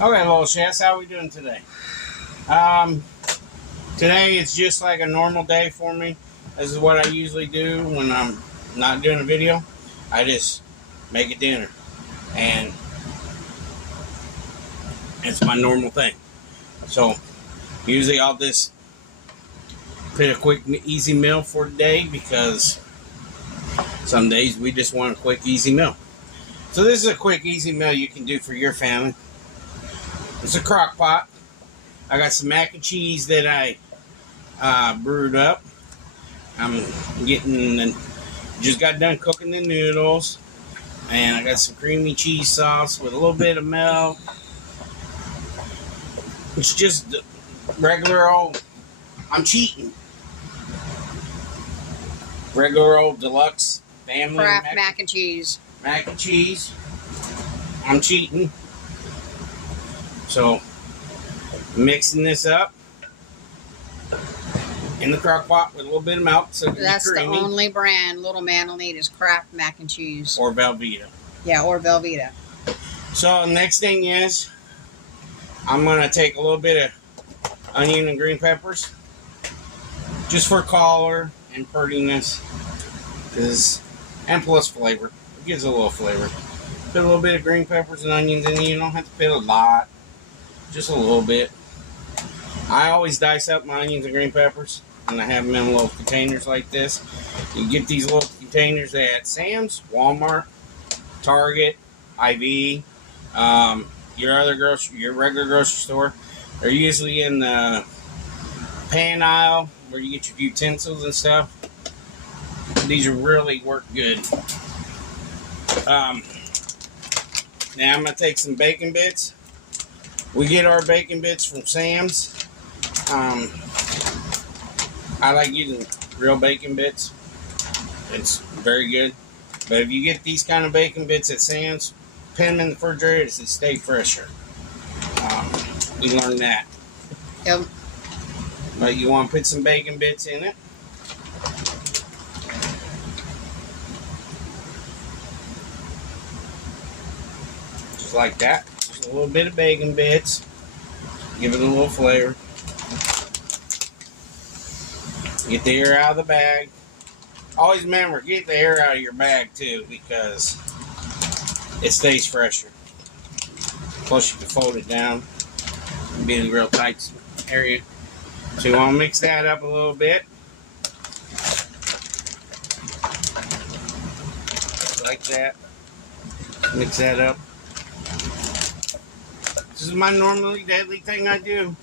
Okay, little Chess, how are we doing today? Today it's just like a normal day for me. This is what I usually do when I'm not doing a video. I just make a dinner, and it's my normal thing. So usually I'll just put a quick, easy meal for today because some days we just want a quick, easy meal. So this is a quick, easy meal you can do for your family. It's a crock pot. I got some mac and cheese that I brewed up. I'm just got done cooking the noodles, and I got some creamy cheese sauce with a little bit of milk. It's just regular old, I'm cheating. Regular old deluxe family Kraft mac and cheese. Mac and cheese. I'm cheating. So, mixing this up in the crock pot with a little bit of milk. So that's the only brand little man will need is Kraft mac and cheese. Or Velveeta. Yeah, or Velveeta. So, the next thing is, I'm going to take a little bit of onion and green peppers. Just for color and prettiness. And plus flavor. It gives a little flavor. Put a little bit of green peppers and onions in. You don't have to put a lot. Just a little bit. I always dice up my onions and green peppers, and I have them in little containers like this. You get these little containers at Sam's, Walmart, Target, IV, your regular grocery store. They're usually in the pan aisle where you get your utensils and stuff. These really work good. Now I'm gonna take some bacon bits. We get our bacon bits from Sam's. I like using real bacon bits. It's very good. But if you get these kind of bacon bits at Sam's, put them in the refrigerator to stay fresher. We learned that. Yep. But you want to put some bacon bits in it. Just like that. Just a little bit of bacon bits. Give it a little flavor. Get the air out of the bag. Always remember, get the air out of your bag too, because it stays fresher. Plus you can fold it down. Be in a real tight area. So you want to mix that up a little bit. Like that. Mix that up. This is my normally deadly thing I do.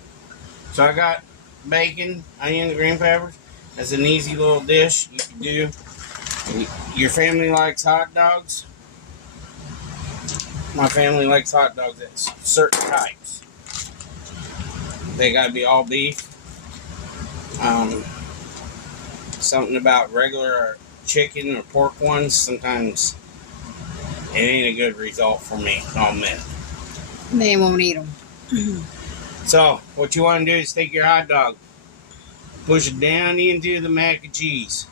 So I got bacon, onion, and green peppers. That's an easy little dish you can do. Your family likes hot dogs. My family likes hot dogs at certain types. They gotta be all beef. Something about regular chicken or pork ones, sometimes it ain't a good result for me, I'll admit. They won't eat them. So, what you want to do is take your hot dog, push it down into the mac and cheese.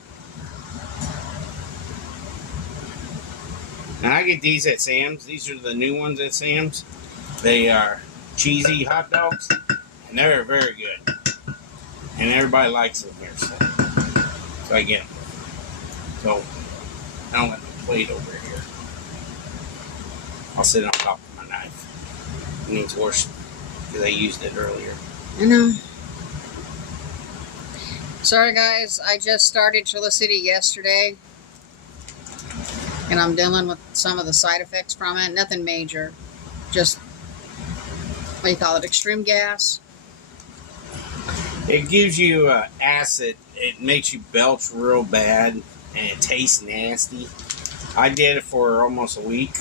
Now, I get these at Sam's. These are the new ones at Sam's. They are cheesy hot dogs, and they're very good. And everybody likes them here, so I get them. So, I don't got no plate over here. I'll sit on top of my knife. It needs washing because I used it earlier. I know. Sorry guys, I just started Chilicity yesterday, and I'm dealing with some of the side effects from it. Nothing major, just, what do you call it, extreme gas. It gives you acid. It makes you belch real bad, and it tastes nasty. I did it for almost a week.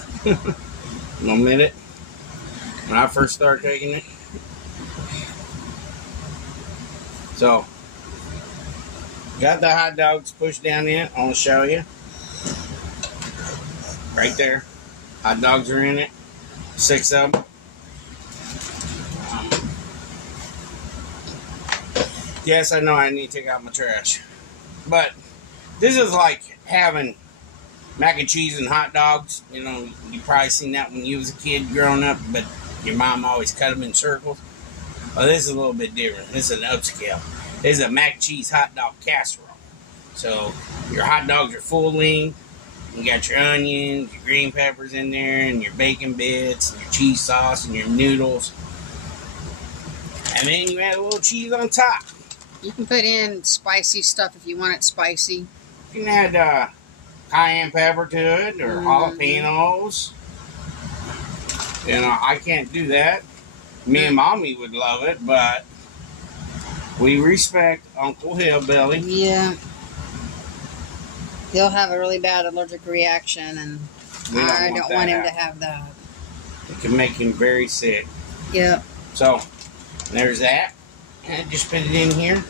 No minute. When I first started taking it. So, got the hot dogs pushed down in. I'll show you. Right there. Hot dogs are in it. 6 of them. Yes, I know I need to take out my trash. But this is like having mac and cheese and hot dogs. You know, you probably seen that when you was a kid growing up. But your mom always cut them in circles. Well, this is a little bit different. This is an upscale. This is a mac cheese hot dog casserole. So your hot dogs are full length. You got your onions, your green peppers in there, and your bacon bits, and your cheese sauce, and your noodles. And then you add a little cheese on top. You can put in spicy stuff if you want it spicy. You can add cayenne pepper to it or jalapenos. You know, I can't do that. Me and Mommy would love it, but we respect Uncle Hillbilly. Yeah. He'll have a really bad allergic reaction, and I don't want him to have that. It can make him very sick. Yep. So, there's that. And just put it in here.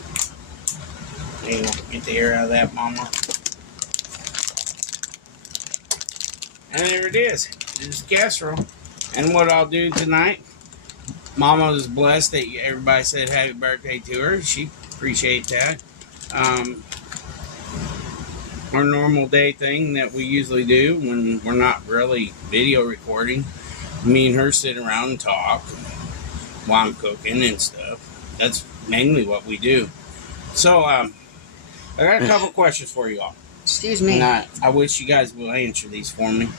There you go. Get the air out of that, Mama. And there it is. It's casserole. And what I'll do tonight, Mama was blessed that everybody said happy birthday to her. She appreciates that. Our normal day thing that we usually do when we're not really video recording, me and her sit around and talk while I'm cooking and stuff. That's mainly what we do. So, I got a couple questions for you all. Excuse me. And I wish you guys will answer these for me.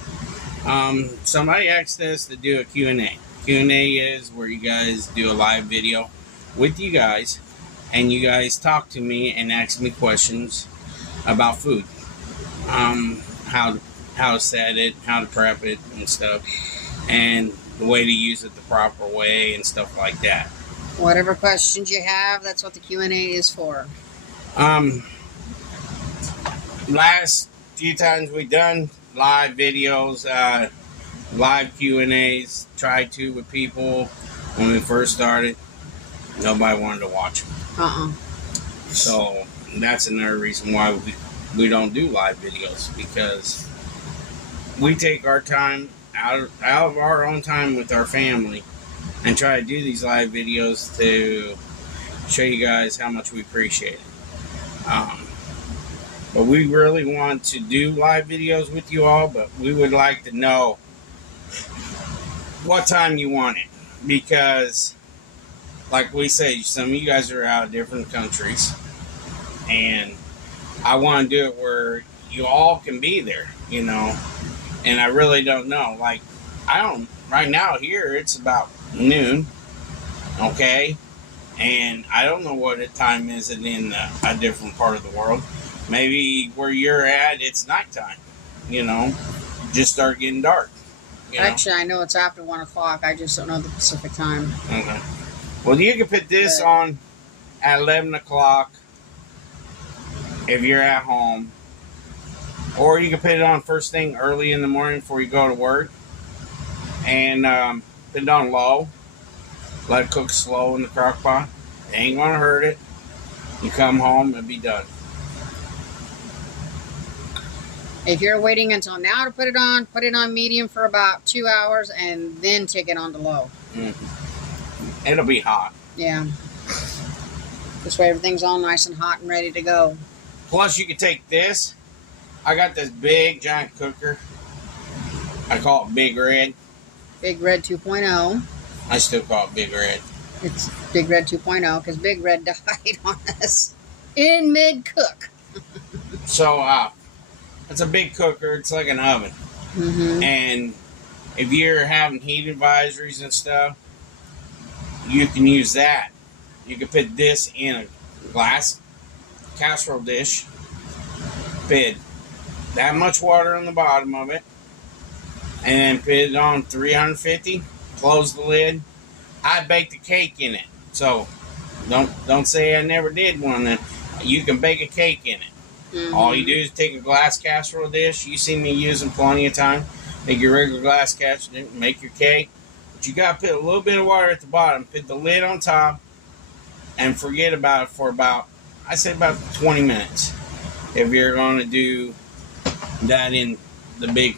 Somebody asked us to do a Q&A. Q&A is where you guys do a live video with you guys, and you guys talk to me and ask me questions about food. How to set it, how to prep it and stuff, and the way to use it the proper way and stuff like that. Whatever questions you have, that's what the Q&A is for. Last few times we've done live videos, live Q&As, tried to with people when we first started. Nobody wanted to watch them. So that's another reason why we don't do live videos, because we take our time out of our own time with our family and try to do these live videos to show you guys how much we appreciate it. But we really want to do live videos with you all, but we would like to know what time you want it, because like we say, some of you guys are out of different countries, and I want to do it where you all can be there, you know. And I really don't know. Like, right now here, it's about noon, okay? And I don't know what the time is in a different part of the world. Maybe where you're at, it's nighttime, you know. Just start getting dark. You know? Actually, I know it's after 1 o'clock. I just don't know the Pacific time. Okay. Well, you can put this on at 11 o'clock if you're at home. Or you can put it on first thing early in the morning before you go to work. And put it on low. Let it cook slow in the crock pot. It ain't going to hurt it. You come home, it'll be done. If you're waiting until now to put it on medium for about 2 hours and then take it on to low. Mm-hmm. It'll be hot. Yeah. This way everything's all nice and hot and ready to go. Plus, you can take this. I got this big, giant cooker. I call it Big Red. Big Red 2.0. I still call it Big Red. It's Big Red 2.0 because Big Red died on us in mid-cook. So, it's a big cooker. It's like an oven. Mm-hmm. And if you're having heat advisories and stuff, you can use that. You can put this in a glass casserole dish. Put that much water on the bottom of it. And then put it on 350. Close the lid. I baked a cake in it. So, don't say I never did one. You can bake a cake in it. Mm-hmm. All you do is take a glass casserole dish. You see me using plenty of time. Take your regular glass casserole, make your cake. But you got to put a little bit of water at the bottom. Put the lid on top. And forget about it for about 20 minutes. If you're going to do that in the big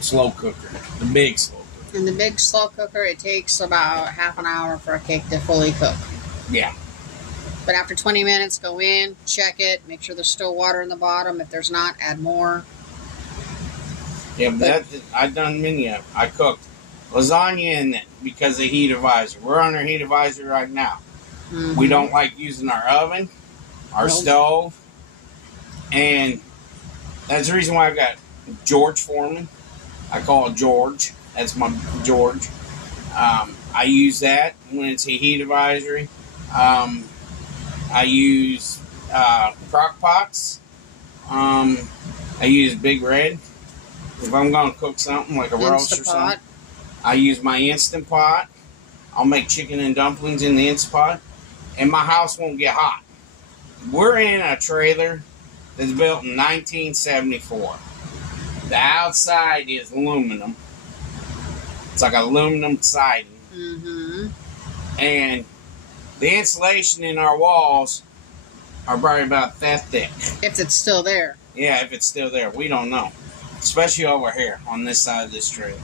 slow cooker. The big slow cooker. In the big slow cooker, it takes about half an hour for a cake to fully cook. Yeah. But after 20 minutes, go in, check it, make sure there's still water in the bottom. If there's not, add more. Yeah, but I've done many of them. I cooked lasagna in it because of heat advisory. We're under heat advisory right now. Mm-hmm. We don't like using our oven, our stove, and that's the reason why I've got George Foreman. I call it George. That's my George. I use that when it's a heat advisory. I use crock pots. I use Big Red. If I'm going to cook something like a roast or something, I use my Instant Pot. I'll make chicken and dumplings in the Instant Pot. And my house won't get hot. We're in a trailer that's built in 1974. The outside is aluminum. It's like aluminum siding. Mm-hmm. And the insulation in our walls are probably about that thick. If it's still there. Yeah, if it's still there. We don't know. Especially over here on this side of this trailer.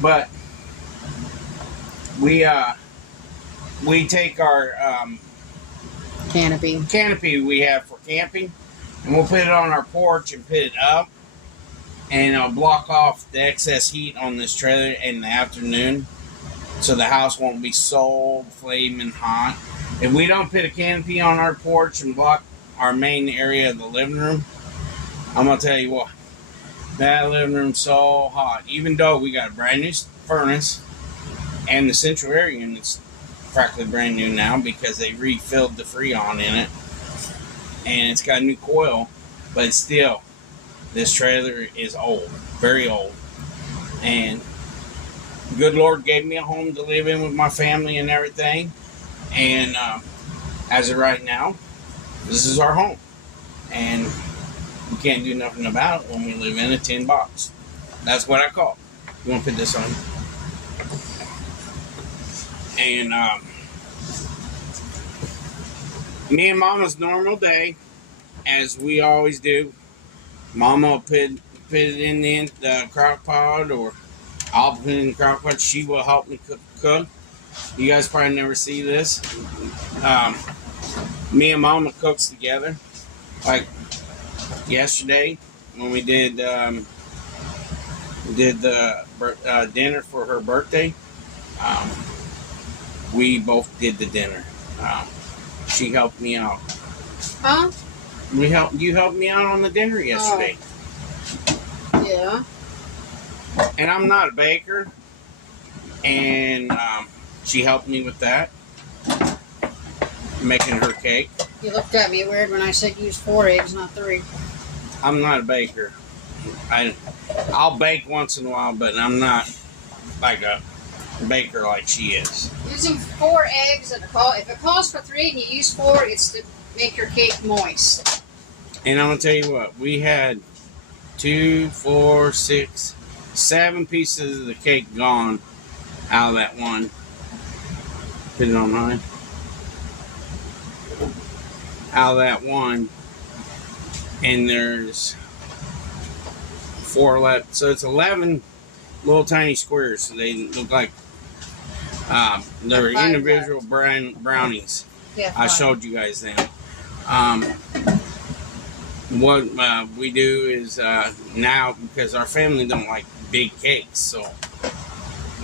But we take our canopy we have for camping, and we'll put it on our porch and put it up, and it'll block off the excess heat on this trailer in the afternoon, so the house won't be so flaming hot. If we don't put a canopy on our porch and block our main area of the living room, I'm gonna tell you what, that living room's so hot. Even though we got a brand new furnace, and the central air unit's practically brand new now because they refilled the Freon in it, and it's got a new coil, but still, this trailer is old, very old, and good Lord gave me a home to live in with my family and everything, and as of right now, this is our home, and we can't do nothing about it when we live in a tin box. That's what I call it. You want to put this on? And me and Mama's normal day, as we always do. Mama will put it in the crock pot, or I'll put it in the crock pot. She will help me cook. You guys probably never see this. Me and Mama cooks together. Like yesterday when we did the dinner for her birthday. We both did the dinner. She helped me out. Huh? You helped me out on the dinner yesterday. Oh. Yeah. And I'm not a baker. And she helped me with that. Making her cake. You looked at me weird when I said use 4 eggs, not 3. I'm not a baker. I'll bake once in a while, but I'm not like a baker like she is. Using 4 eggs, if it calls for 3 and you use 4, it's to make your cake moist. And I'm going to tell you what, we had 2, 4, 6, 7 pieces of the cake gone out of that one. Put it on high. Out of that one, and there's 4 left. So it's 11 little tiny squares. So they look like they're individual brownies. Yeah, I showed you guys them. What we do is now, because our family don't like big cakes, so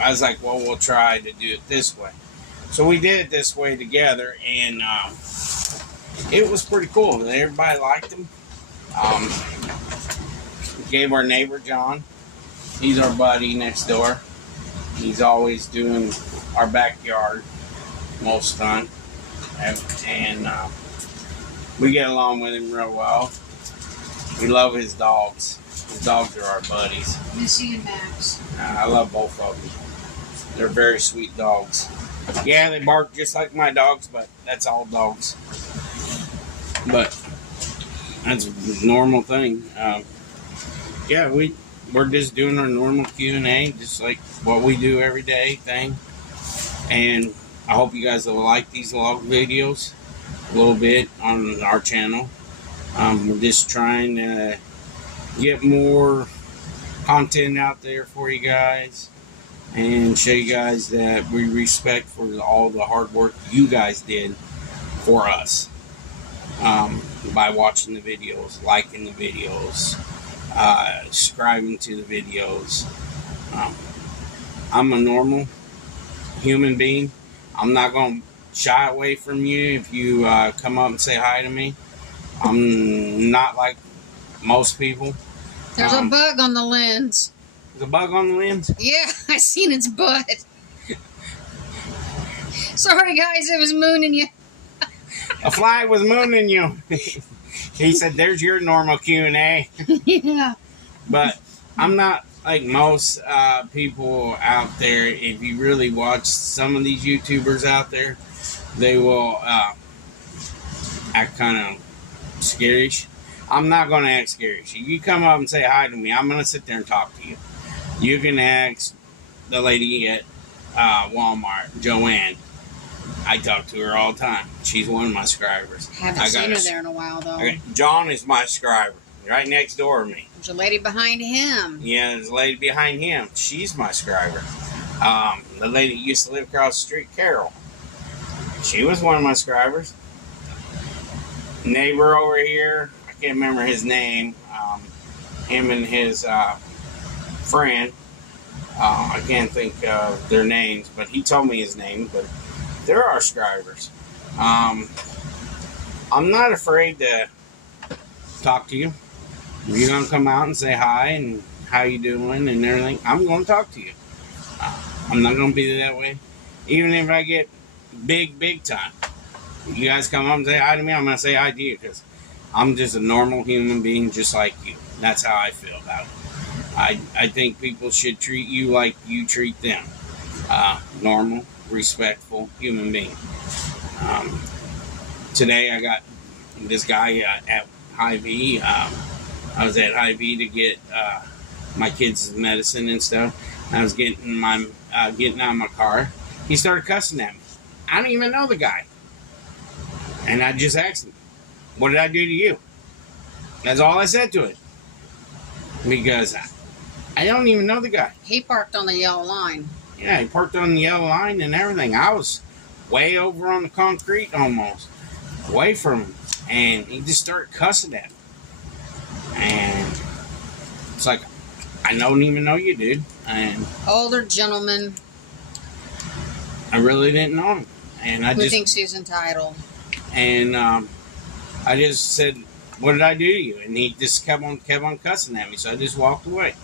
I was like, well, we'll try to do it this way. So we did it this way together, and it was pretty cool. Everybody liked them. Gave our neighbor John. He's our buddy next door. He's always doing our backyard most of the time, and we get along with him real well. We love his dogs. His dogs are our buddies. Missy and Max. I love both of them. They're very sweet dogs. Yeah, they bark just like my dogs, but that's all dogs. But that's a normal thing. Yeah, we're just doing our normal Q&A, just like what we do every day thing. And I hope you guys will like these log videos a little bit on our channel. We're just trying to get more content out there for you guys and show you guys that we respect for all the hard work you guys did for us. By watching the videos, liking the videos, subscribing to the videos. I'm a normal human being. I'm not going to shy away from you if you come up and say hi to me. I'm not like most people. There's a bug on the lens. There's a bug on the lens? Yeah, I seen its butt. Sorry, guys, it was mooning you. A fly was mooning you. He said, there's your normal Q&A. Yeah. But I'm not like most people out there. If you really watch some of these YouTubers out there, they will act kind of scarish. I'm not going to act scarish. If you come up and say hi to me, I'm going to sit there and talk to you. You can ask the lady at Walmart, Joanne. I talk to her all the time. She's one of my subscribers. Haven't seen her there in a while, though. John is my subscriber, right next door to me. There's a lady behind him. Yeah, there's a lady behind him. She's my subscriber. The lady that used to live across the street, Carol. She was one of my subscribers. Neighbor over here, I can't remember his name. Him and his friend. I can't think of their names, but he told me his name. But they're our subscribers. I'm not afraid to talk to you. If you're going to come out and say hi and how you doing and everything, I'm going to talk to you. I'm not going to be that way. Even if I get big time. If you guys come up and say hi to me, I'm going to say hi to you because I'm just a normal human being just like you. That's how I feel about it. I think people should treat you like you treat them. Normal, respectful human being. Today I got this guy at Hy-Vee. I was at Hy-Vee to get my kids' medicine and stuff. I was getting out of my car. He started cussing at me. I don't even know the guy. And I just asked him, what did I do to you? That's all I said to it. Because I don't even know the guy. He parked on the yellow line. Yeah, he parked on the yellow line and everything. I was way over on the concrete almost. Away from him. And he just started cussing at me. And it's like, I don't even know you, dude. And older gentleman. I really didn't know him. And I Who thinks he's entitled. And I just said, what did I do to you? And he just kept on cussing at me. So I just walked away.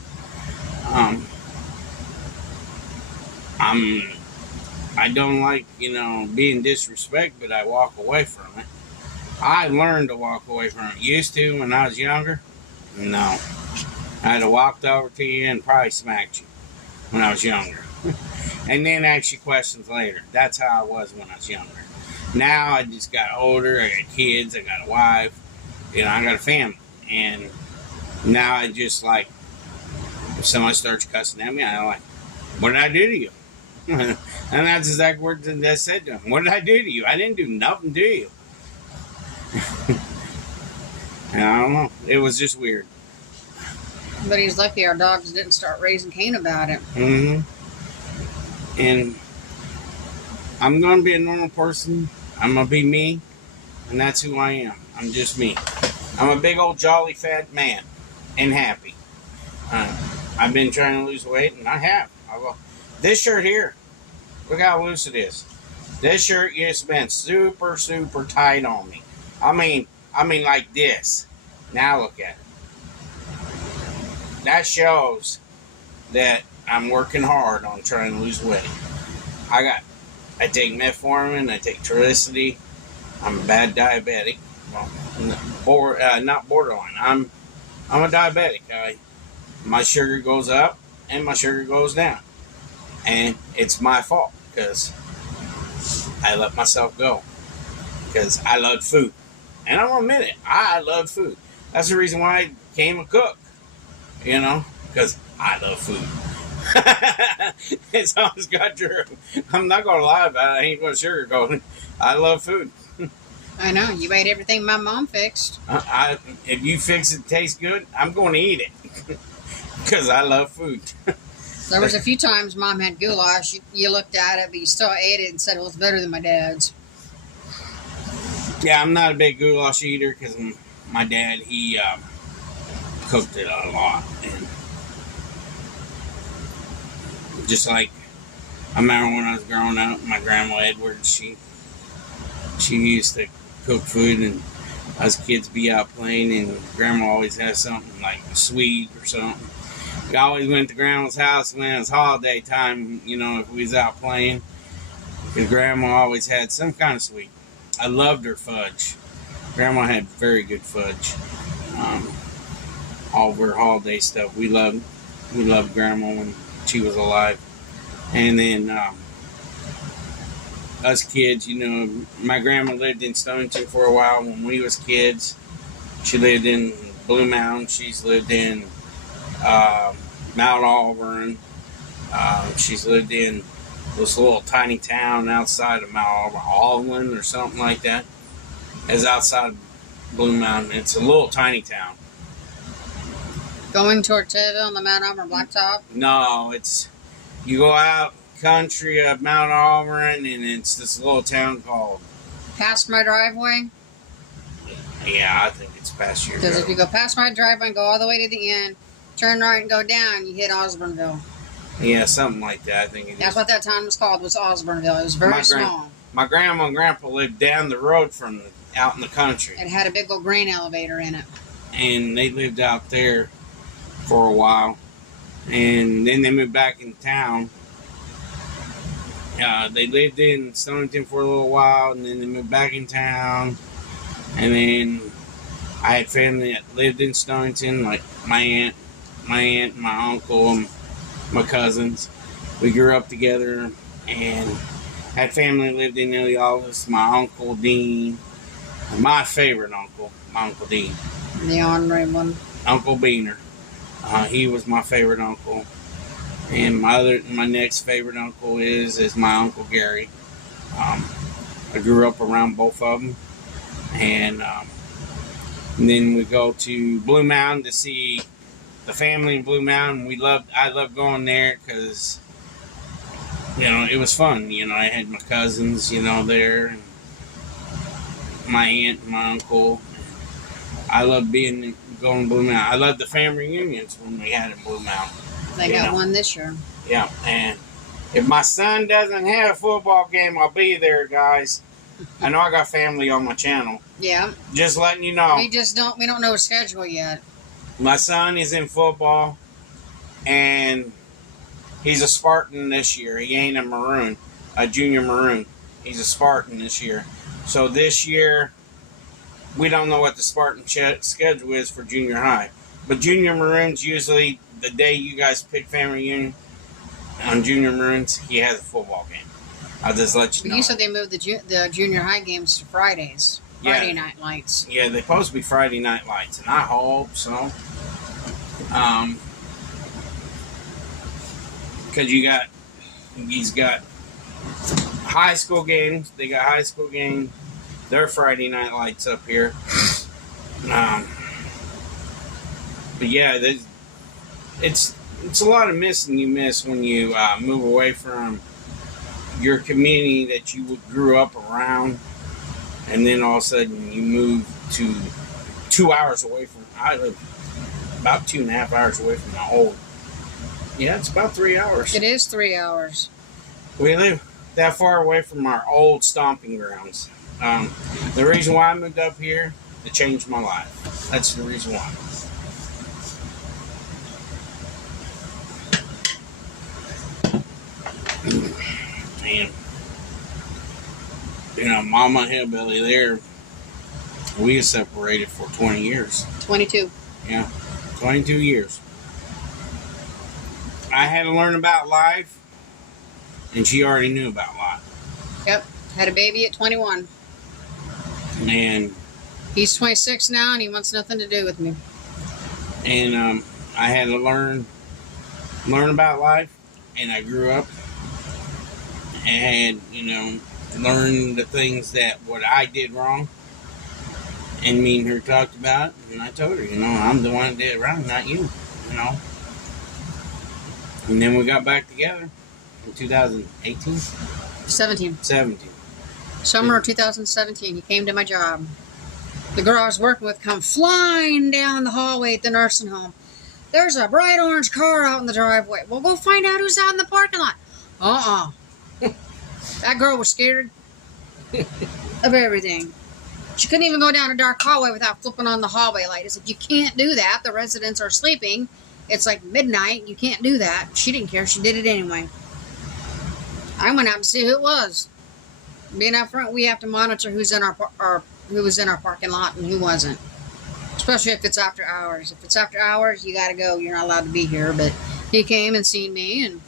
I don't like, being disrespected, but I walk away from it. I learned to walk away from it. Used to when I was younger. No. I had to walk over to you and probably smacked you when I was younger. And then ask you questions later. That's how I was when I was younger. Now I just got older. I got kids. I got a wife. I got a family. And now I just like, if somebody starts cussing at me, I'm like, what did I do to you? And that's exactly what I said to him. What did I do to you? I didn't do nothing to you. And I don't know. It was just weird. But he's lucky our dogs didn't start raising Cain about it. Mm-hmm. And I'm going to be a normal person. I'm going to be me. And that's who I am. I'm just me. I'm a big old jolly fat man. And happy. I've been trying to lose weight, and I have. This shirt here, look how loose it is. This shirt used to been super, super tight on me. I mean like this. Now look at it. That shows that I'm working hard on trying to lose weight. I take metformin, I take Trulicity. I'm a bad diabetic. Well, not borderline. I'm a diabetic. My sugar goes up and my sugar goes down. And it's my fault because I let myself go. Because I love food. And I'm going to admit it. I love food. That's the reason why I became a cook. Because I love food. It's always got true. I'm not going to lie about it. I ain't going to sugarcoat it. I love food. I know. You ate everything my mom fixed. If you fix it tastes good, I'm going to eat it. Because I love food. There was a few times Mom had goulash. You looked at it, but you still ate it and said it was better than my dad's. Yeah, I'm not a big goulash eater because my dad, he cooked it a lot. And Just like I remember when I was growing up, my grandma Edwards, she used to cook food, and us kids be out playing, and grandma always has something like a sweet or something. We always went to grandma's house when it was holiday time, you know, if we was out playing, because grandma always had some kind of sweet. I loved her fudge. Grandma had very good fudge. All of her holiday stuff. We loved grandma when she was alive. And then us kids, you know, my grandma lived in Stonington for a while when we was kids. She lived in Blue Mountain. She's lived in Mount Auburn. She's lived in this little tiny town outside of Mount Auburn, Alden or something like that. It's outside Blue Mountain. It's a little tiny town. Going toward Taylorville on the Mount Auburn Blacktop? No, it's you go out country of Mount Auburn, and it's this little town called. Past my driveway? Yeah, I think it's past your. Because if you go past my driveway and go all the way to the end, turn right and go down, you hit Osborneville. Yeah, something like that. I think That's what that town was called, was Osborneville. It was very small. My grandma and grandpa lived down the road from out in the country. It had a big old grain elevator in it. And they lived out there for a while. And then they moved back in town. They lived in Stonington for a little while, and then they moved back in town. And then I had family that lived in Stonington, like my aunt, my uncle, and my cousins. We grew up together, and had family that lived in Illiolis. My Uncle Dean, my favorite uncle, my Uncle Dean. The honorary one. Uncle Beaner. He was my favorite uncle. And my next favorite uncle is my Uncle Gary. I grew up around both of them. And then we go to Blue Mountain to see the family in Blue Mountain. I loved going there because, you know, it was fun. You know, I had my cousins, you know, there, and my aunt and my uncle. I loved going to Blue Mountain. I loved the family reunions when we had in Blue Mountain. They got one this year. Yeah, and if my son doesn't have a football game, I'll be there, guys. I know I got family on my channel. Yeah. Just letting you know. We don't know his schedule yet. My son is in football, and he's a Spartan this year. He ain't a junior Maroon. He's a Spartan this year. So this year, we don't know what the Spartan schedule is for junior high. But junior Maroons, usually the day you guys pick family reunion, on junior Maroons, he has a football game. I'll just let you know. You said they moved the junior high games to Fridays. Friday night lights. Yeah, they're supposed to be Friday night lights, and I hope so. Because he's got high school games. They got high school games. They're Friday night lights up here. But yeah, it's a lot of missing you miss when you move away from your community that you grew up around, and then all of a sudden you move to 2 hours away from. I live about 2.5 hours away from my old. Yeah, it's about 3 hours. It is 3 hours. We live that far away from our old stomping grounds. The reason why I moved up here, to change my life. That's the reason why. And, you know, Mama Hillbilly there, we have separated for 20 years. 22. Yeah, 22 years. I had to learn about life, and she already knew about life. Yep, had a baby at 21. And he's 26 now, and he wants nothing to do with me. And I had to learn about life, and I grew up and, you know, learned the things that what I did wrong, and me and her talked about it, and I told her, you know, I'm the one that did it wrong, not you, you know. And then we got back together in 2018? 17. Summer of 2017, he came to my job. The girl I was working with come flying down the hallway at the nursing home. There's a bright orange car out in the driveway. Well, go find out who's out in the parking lot. That girl was scared of everything. She couldn't even go down a dark hallway without flipping on the hallway light. I said, you can't do that. The residents are sleeping. It's like midnight. You can't do that. She didn't care. She did it anyway. I went out to see who it was. Being out front, we have to monitor who was in our parking lot and who wasn't. Especially if it's after hours. If it's after hours, you got to go. You're not allowed to be here. But he came and seen me and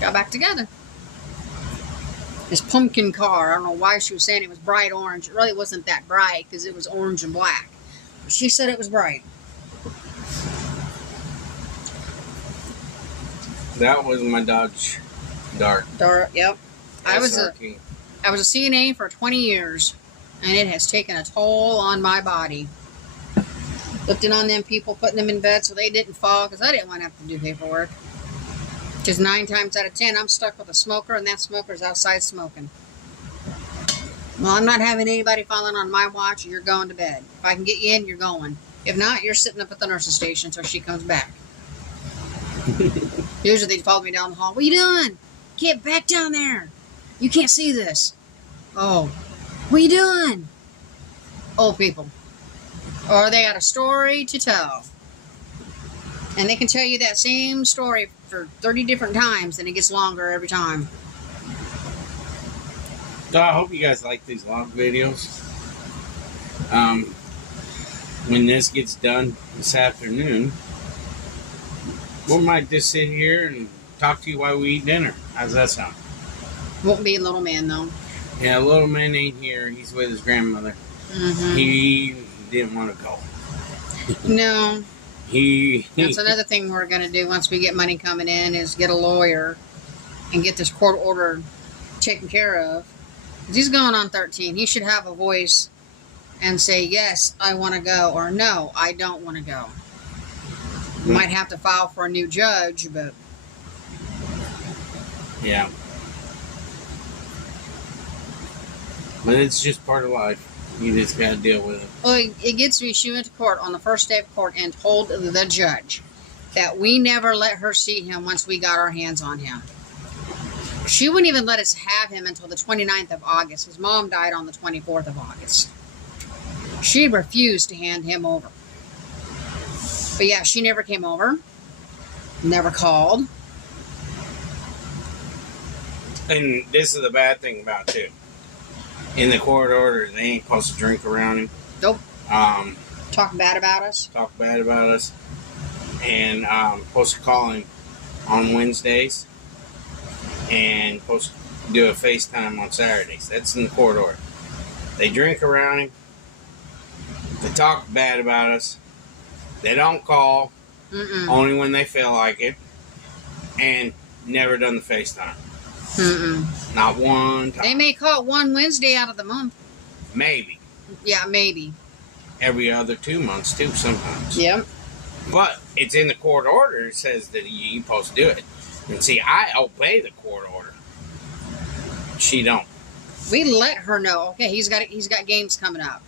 got back together. This pumpkin car, I don't know why she was saying it was bright orange. It really wasn't that bright because it was orange and black. But she said it was bright. That was my Dodge Dart. Dart, yep. I was SRT. a CNA for 20 years, and it has taken a toll on my body. Lifting on them people, putting them in bed so they didn't fall, because I didn't want to have to do paperwork. Because 9 times out of 10, I'm stuck with a smoker, and that smoker's outside smoking. Well, I'm not having anybody falling on my watch. You're going to bed. If I can get you in, you're going. If not, you're sitting up at the nurse's station until she comes back. Usually they'd follow me down the hall. What are you doing? Get back down there. You can't see this. Oh, what are you doing? Old people. Or they got a story to tell. And they can tell you that same story for 30 different times, and it gets longer every time. So I hope you guys like these long videos. When this gets done this afternoon, we might just sit here and talk to you while we eat dinner. How's that sound? Won't be a little man, though. Yeah, little man ain't here. He's with his grandmother. Mm-hmm. He didn't want to go. No. That's another thing we're going to do once we get money coming in is get a lawyer and get this court order taken care of. He's going on 13. He should have a voice and say, yes, I want to go, or no, I don't want to go. We might have to file for a new judge, but... Yeah. But it's just part of life. You just got to deal with it. Well, it gets me. She went to court on the first day of court and told the judge that we never let her see him once we got our hands on him. She wouldn't even let us have him until the 29th of August. His mom died on the 24th of August. She refused to hand him over. But yeah, she never came over. Never called. And this is the bad thing about it, too. In the court order, they ain't supposed to drink around him. Nope. Talk bad about us. Talk bad about us. And supposed to call him on Wednesdays. And supposed to do a FaceTime on Saturdays. That's in the court order. They drink around him. They talk bad about us. They don't call. Only when they feel like it. And never done the FaceTime. Not one time. They may call one Wednesday out of the month. Maybe. Yeah, maybe. Every other 2 months, too, sometimes. Yep. But it's in the court order. It says that you're supposed to do it. And see, I obey the court order. She don't. We let her know. Okay, he's got games coming up.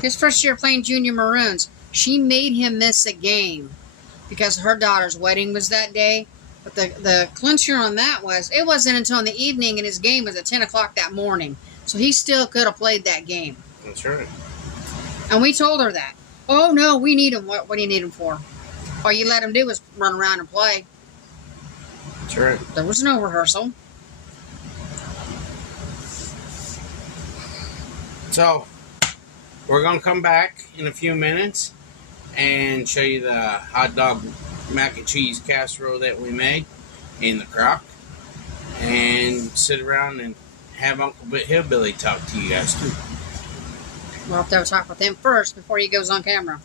His first year playing Junior Maroons. She made him miss a game because her daughter's wedding was that day. But the clincher on that was, it wasn't until in the evening, and his game was at 10 o'clock that morning. So he still could have played that game. That's right. And we told her that. Oh, no, we need him. What do you need him for? All you let him do was run around and play. That's right. There was no rehearsal. So, we're going to come back in a few minutes and show you the hot dog mac and cheese casserole that we made in the crock, and sit around and have Uncle Hillbilly talk to you guys too. We'll have to have a talk with him first before he goes on camera.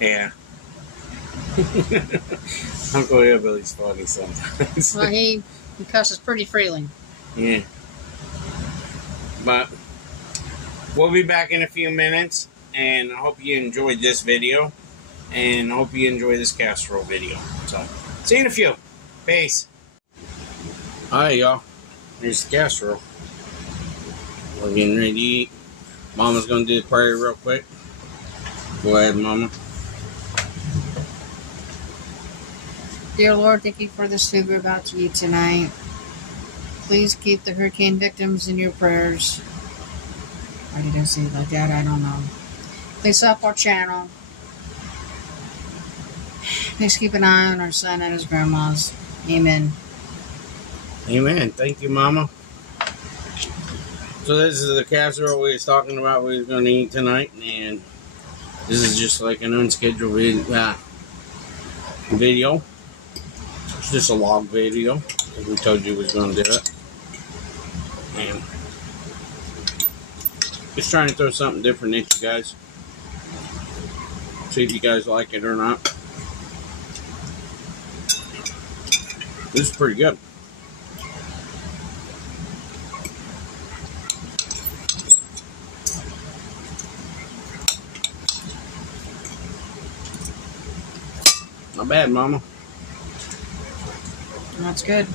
Yeah. Uncle Hillbilly's funny sometimes. Well, he cusses pretty freely. Yeah. But we'll be back in a few minutes, and I hope you enjoyed this video. And I hope you enjoy this casserole video. So, see you in a few. Peace. Alright, y'all. Here's the casserole. We're getting ready to eat. Mama's going to do the prayer real quick. Go ahead, Mama. Dear Lord, thank you for this food we're about to eat tonight. Please keep the hurricane victims in your prayers. Why did I say it like that? I don't know. Please help our channel. Please keep an eye on our son and his grandmas. Amen. Amen. Thank you, Mama. So this is the casserole we was talking about we was going to eat tonight, and this is just like an unscheduled video. It's just a log video. We told you we was going to do it. And just trying to throw something different at you guys. See if you guys like it or not. This is pretty good. Not bad, Mama. That's good.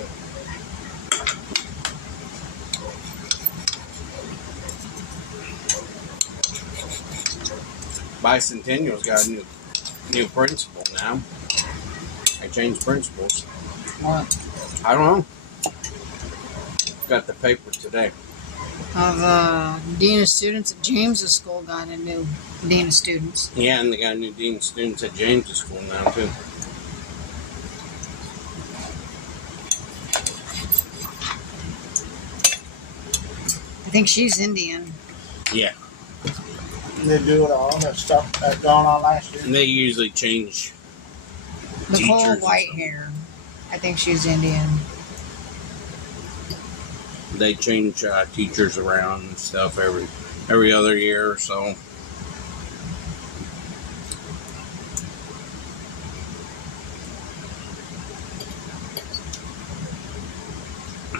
Bicentennial's got a new principal now. I changed principals. What? I don't know. Got the paper today. Dean of students at James's school got a new dean of students. Yeah, and they got a new dean of students at James's school now too. I think she's Indian. Yeah. They do it all that stuff that gone on last year. And they usually change Nicole teachers. white hair. I think she's Indian. They change teachers around and stuff every other year or so.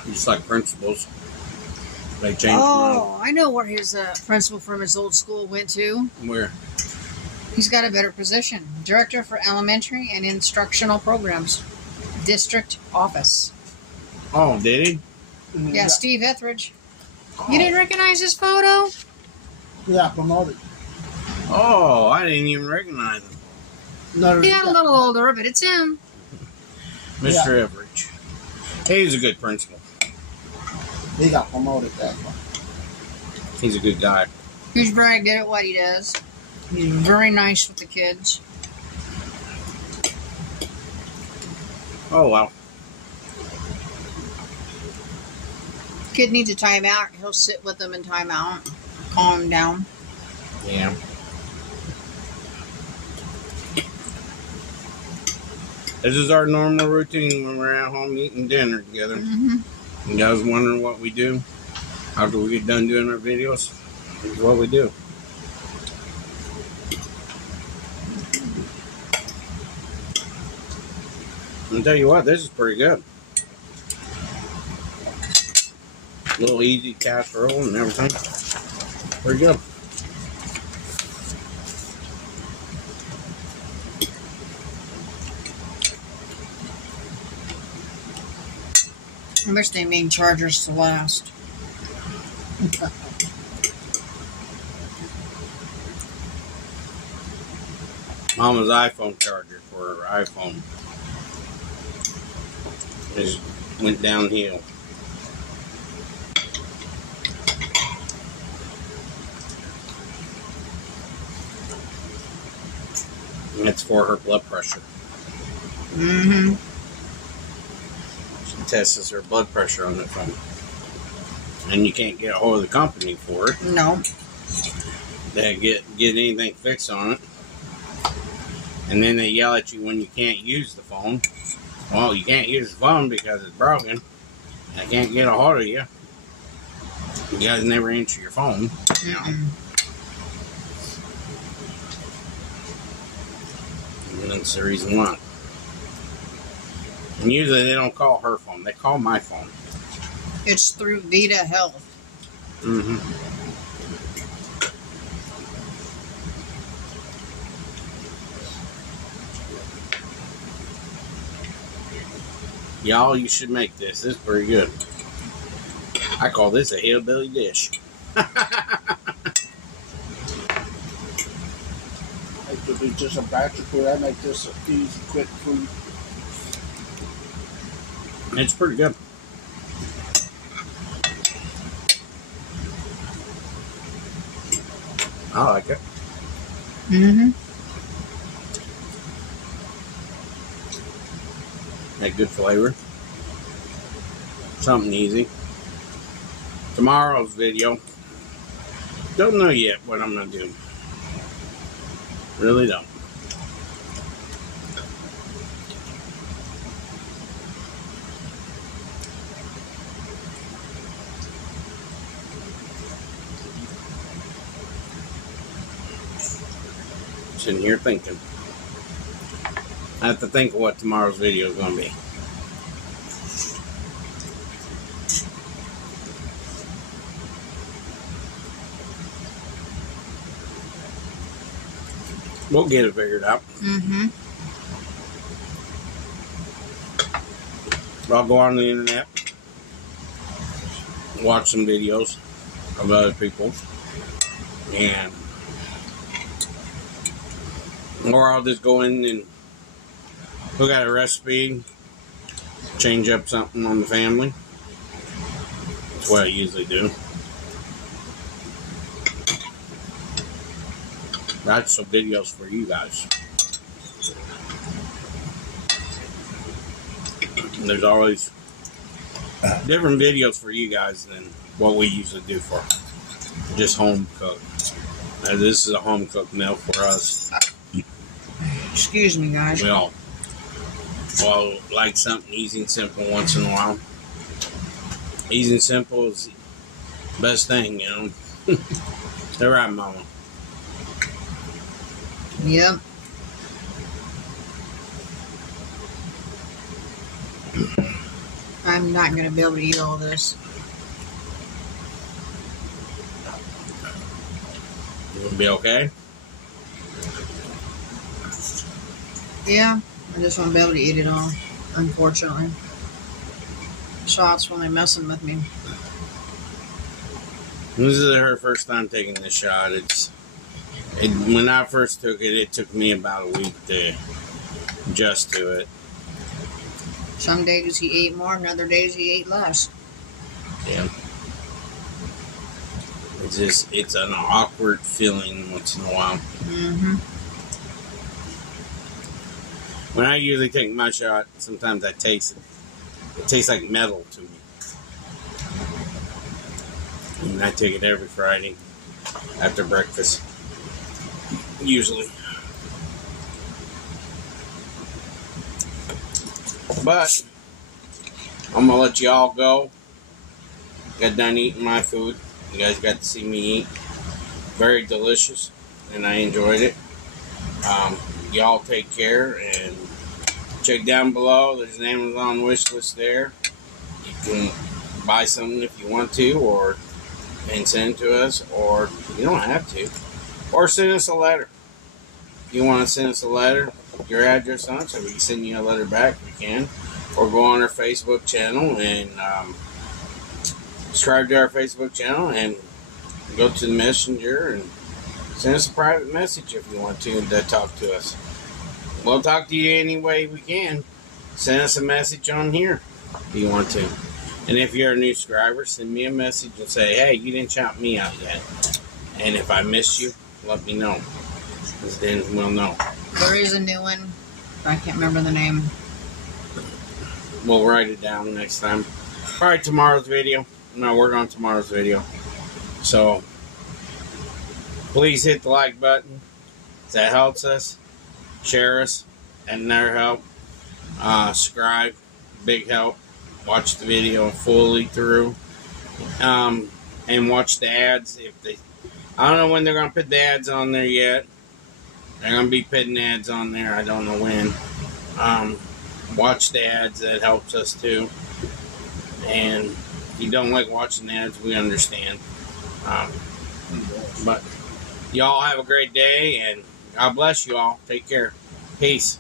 Just like principals. They change Oh, I know where his principal from his old school went to. them. Where? He's got a better position. Director for Elementary and Instructional Programs. District Office. Oh, did he? Yeah, Steve Etheridge. You didn't recognize his photo? Yeah, promoted. Oh, I didn't even recognize him. No, He got a little older, but it's him. Mr. Everidge. He's a good principal. he got promoted that one. He's a good guy. He's very good at what he does. He's very nice with the kids. Oh, wow. Kid needs a timeout. He'll sit with them in timeout. Calm him down. Yeah. This is our normal routine when we're at home eating dinner together. Mm-hmm. You guys wondering what we do after we get done doing our videos? This is what we do. I'll tell you what, this is pretty good. Little easy casserole and everything. Pretty good. I wish they made chargers to last. Mama's iPhone charger for her iPhone just went downhill. And it's for her blood pressure. Mm-hmm. She tests her blood pressure on the phone. And you can't get a hold of the company for it. No. They get anything fixed on it. And then they yell at you when you can't use the phone. Well, you can't use the phone because it's broken. I can't get a hold of you. You guys never answer your phone. You know. And that's the reason why. And usually they don't call her phone. They call my phone. It's through Vita Health. Mm-hmm. Y'all, you should make this. This is pretty good. I call this a hillbilly dish. It could be just a batch of food. I make this an easy, quick food. It's pretty good. I like it. Mm-hmm. Had good flavor. Something easy. Tomorrow's video. Don't know yet what I'm gonna do. Really don't. Sitting here thinking. I have to think of what tomorrow's video is gonna be. We'll get it figured out. Mm-hmm. I'll go on the internet, watch some videos of other people's, and or I'll just go in and look at a recipe, change up something on the family. That's what I usually do. That's some videos for you guys. And there's always different videos for you guys than what we usually do for just home cook. This is a home cooked meal for us. Excuse me, guys. We all like something easy and simple once in a while. Easy and simple is the best thing, you know. They're right, Mama. Yep. I'm not going to be able to eat all this. You gonna be okay? Yeah, I just won't be able to eat it all, unfortunately. Shots when they're messing with me. This is her first time taking this shot. When I first took it, it took me about a week to adjust to it. Some days he ate more, and other days he ate less. Yeah. It's an awkward feeling once in a while. Mm-hmm. When I usually take my shot, sometimes I taste it. It tastes like metal to me. And I take it every Friday after breakfast. Usually. But I'm gonna let you all go. Got done eating my food. You guys got to see me eat. Very delicious, and I enjoyed it. Y'all take care, and check down below. There's an Amazon wish list there. You can buy something if you want to, and send it to us, or you don't have to. Or send us a letter. If you want to send us a letter, your address on it, so we can send you a letter back, we can. Or go on our Facebook channel and subscribe to our Facebook channel and go to the messenger and send us a private message if you want to talk to us. We'll talk to you any way we can. Send us a message on here if you want to. And if you're a new subscriber, send me a message and say, hey, you didn't shout me out yet. And if I missed you, let me know. Because then we'll know. There is a new one. I can't remember the name. We'll write it down next time. Probably tomorrow's video. I'm not working on tomorrow's video. So, please hit the like button. That helps us. Share us. And their help. Subscribe. Big help. Watch the video fully through. And watch the ads. I don't know when they're going to put the ads on there yet. They're going to be putting ads on there. I don't know when. Watch the ads. That helps us too. And if you don't like watching the ads, we understand. But y'all have a great day, and God bless you all. Take care. Peace.